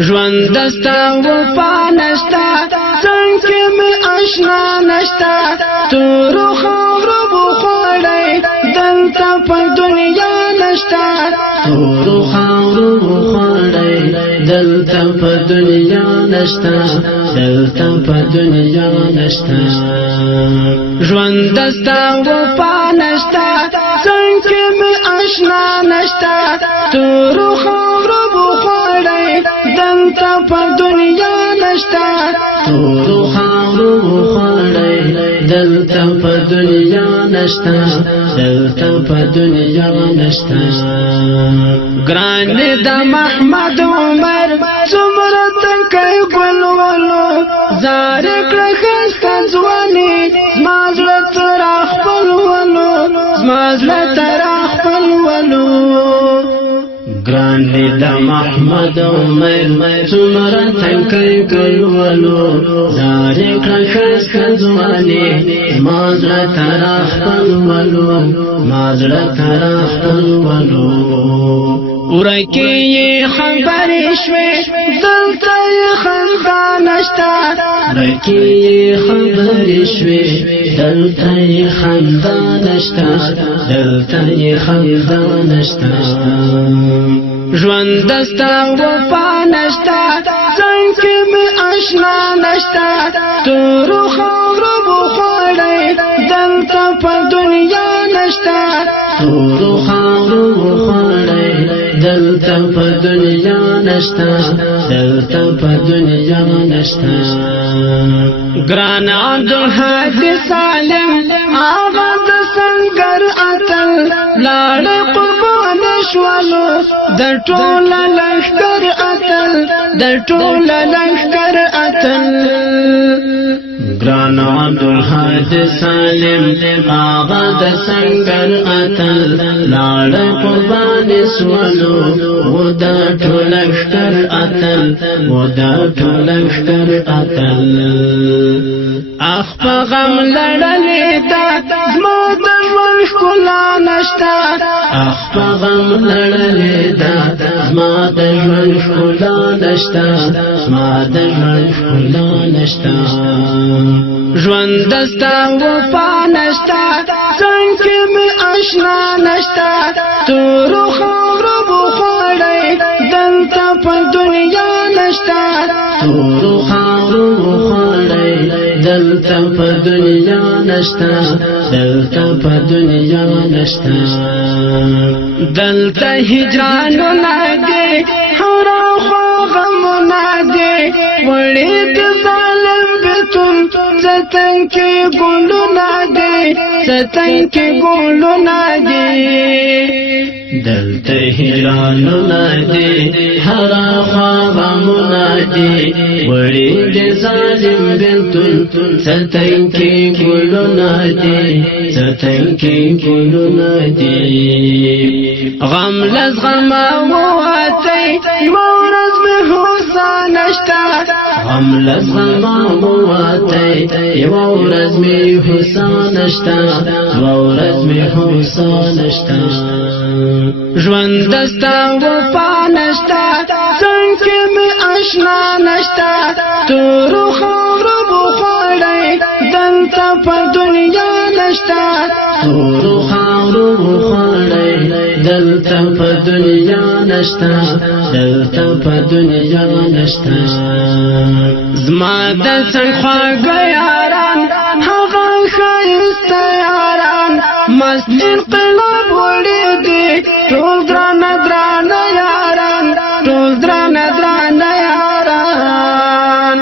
ژوند دستا وفا نشتا څنګه می آشنا نشتا تورو خاورو بخړی دلته په دنیا نشتا تورو خاورو بخړی دلته په دنیا نشتا دلته په دنیا نشتا ژوند دستا وفا نشتا څنګه می آشنا نشتا تورو خاورو بخړی دلته په دنیا نشتا تورو خاورو بخړی دلته په دنیا نشتا دلته په دنیا نشتا ګران د محمد عمر څومره تنکي ګلولو زار کړه خسته ځواني زما زړه تر خپلولو زما زړه تر خپلولو ګران د محمد عمر څومره تنکي ګلولو زار کړه خسته ځواني زما زړه تر خپلولو زما زړه تر خپلولو ورکی خبرې شوې دلته خندا نشتا ورکی خبرې شوې دلته خندا نشتا دلته خندا نشتا ژوند دستا وفا نشتا څنګه می آشنا نشتا تورو خاورو بخړی دلته په دنیا نشتا تورو خاورو بخړی دلته په دنیا نشتا دلته په دنیا نشتا ګران عبدالهادي سالم آغا د سنگر اتل لاړ قربان شوالو د ټول لښکر اتل د ټول لښکر اتل ګران عبدالهادي سالم آغا د سنگر اتل لاړ قربان شوالو و د ټول لښکر اتل و د ټول لښکر اتل اخ په غم لړلې دا زما د ژوند ښکلا نشتا اخ په غم لړلې دا زما د ژوند ښکلا نشتا زما د ژوند ښکلا نشتا ژوند دستا وفا نشتا څنګه می آشنا نشتا تورو خاورو بخړی دلته په دنیا نشتا تورو خاورو بخړی دلته په دنیا نشتا دلته په دنیا نشتا دلته هجرانو نادي هورا خوا غمو نادي وړې د ظالم بیتون ستن کې ګلو نادي ستن کې ګلو نادي دلته هجرانو نادي هورا خوا غمو نادي وړې د ظالم بیتون ستن کې ګلو نادي ستن کې ګلو نادي غم لز غم مواتي مورز به حسن نشتا غم لز غم مواتي مورز به حسن نشتا مورز به حسن نشتا ژوند دستا وفا نشتا څنګه می آشنا نشتا تورو خاورو بخړی دلته په دنیا نشتا تورو خاورو بخړی دلته په دنیا نشتا دلته په دنیا نشتا زما د څنګه یاران هغه ښایسته یاران مست انقلاب وړي دي ټول درانه درانه یاران ټول درانه درانه یاران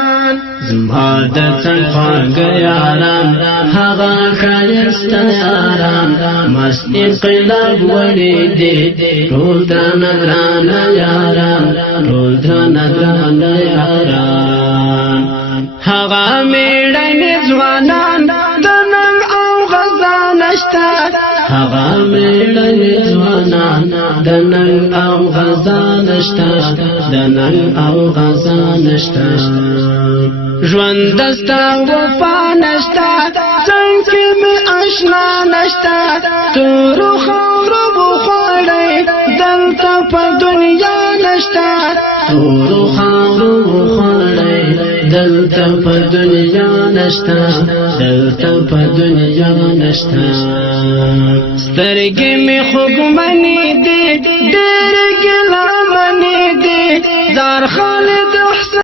زما د څنګه یاران هغه ښایسته یاران مست انقلاب وړي دي ټول درانه درانه یاران ټول درانه درانه یاران هغه میړنې ځوانان د نن او غزا نشتا هغه میړنې ځوانان د نن او غزا نشتا د نن او غزا نشتا ژوند دستا وفا نشتا څنګه می آشنا نشتا تورو خاورو بخړی دلته په دنیا نشتا تورو خاورو خوړی دلته په دنیا نشتا دلته په دنیا نشتا سترګې مې خوږمنې دي ډېرې ګیله منې دي زار خالد